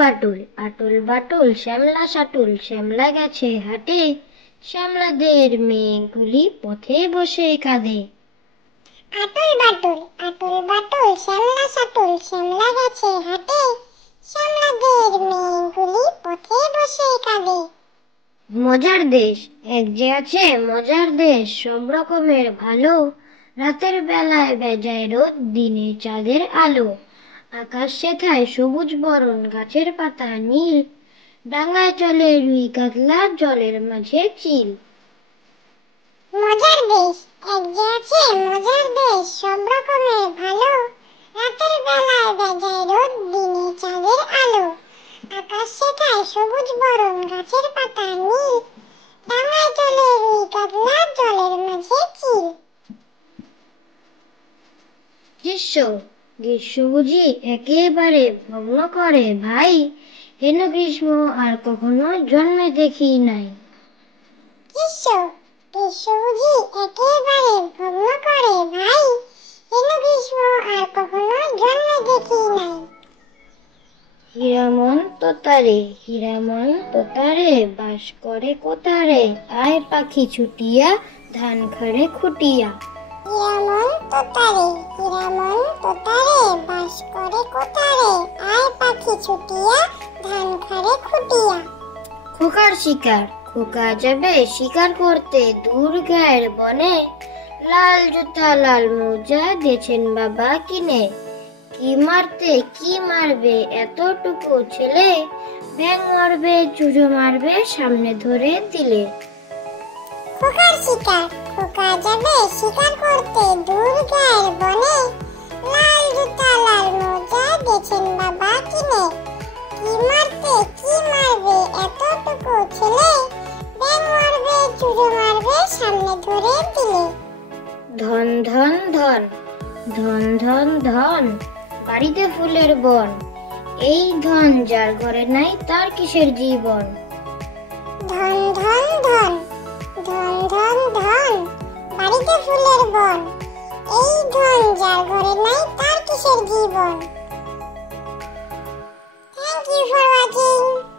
বাটুল আটুল বাটুল শ্যামলা সাটুল শ্যামলা গেছে হাটে, শ্যামলাদের মেয়েগুলি পথে বসে কাঁদে। আটুল বাটুল শ্যামলা সাটুল শ্যামলা গেছে হাটে, শ্যামলাদের মেয়েগুলি পথে বসে কাঁদে। মজার দেশ এক যে আছে মজার দেশ, সব রকমের ভালো, রাতের বেলায় বেজায় রোদ, দিনে চাঁদের আলো, আকাশ সেথায় সবুজ বরণ, গাছের পাতা নীল, ডাঙায় চলে রুই কাতলা, জলের মাঝে চিল। মজার দেশ এক যে আছে মজার দেশ, সব রকমের ভালো, রাতের বেলায় বেজায় রোদ, দিনে চাঁদের আলো, আকাশ সেথায় সবুজ বরণ, গাছের পাতা নীল, ডাঙায় চলে রুই কাতলা, জলের মাঝে চিল। গ্রীষ্ম বুঝি একেবারে ভগ্ন করে ভাই, হেন গ্রীষ্ম আর কখনো জন্মে দেখি নাই। গ্রীষ্ম বুঝি একেবারে ভগ্ন করে ভাই, হেন গ্রীষ্ম আর কখনো জন্মে দেখি নাই। হীরামন তোতারে বাস করে কোতারে, আয় পাখি ছুটিয়া ধান খাড়ে খুটিয়া। হীরামন তোতারে বাস করে কোতারে, আয় পাখি ছুটিয়া ধান খাড়ে খুটিয়া। খোকার শিকার খোকা যাবে শিকার করতে দূর গায়ের বনে, লাল জুতা লাল মোজা দিয়েছেন বাবা কিনে। কি মারবে এতটুকু ছেলে, ব্যাঙ মারবে চুজো মারবে সামনে ধরে দিলে। খোকার শিকার খোকা যাবে শিকার করতে দূর গায়ের বনে, লাল জুতা লাল মোজা দিয়েছেন বাবা কিনে। কি মারবে এতটুকু ছেলে, ব্যাঙ মারবে চুজো মারবে সামনে ধরে দিলে। ধন ধন ধন ধন ধন ধন বাড়িতে ফুলের বন, এই ধন যার ঘরে নাই তার কিসের জীবন। ধন ধন ধন ধন ধন ধন বাড়িতে ফুলের বন, এই ধন যার ঘরে নাই তার কিসের জীবন। Thank you for watching.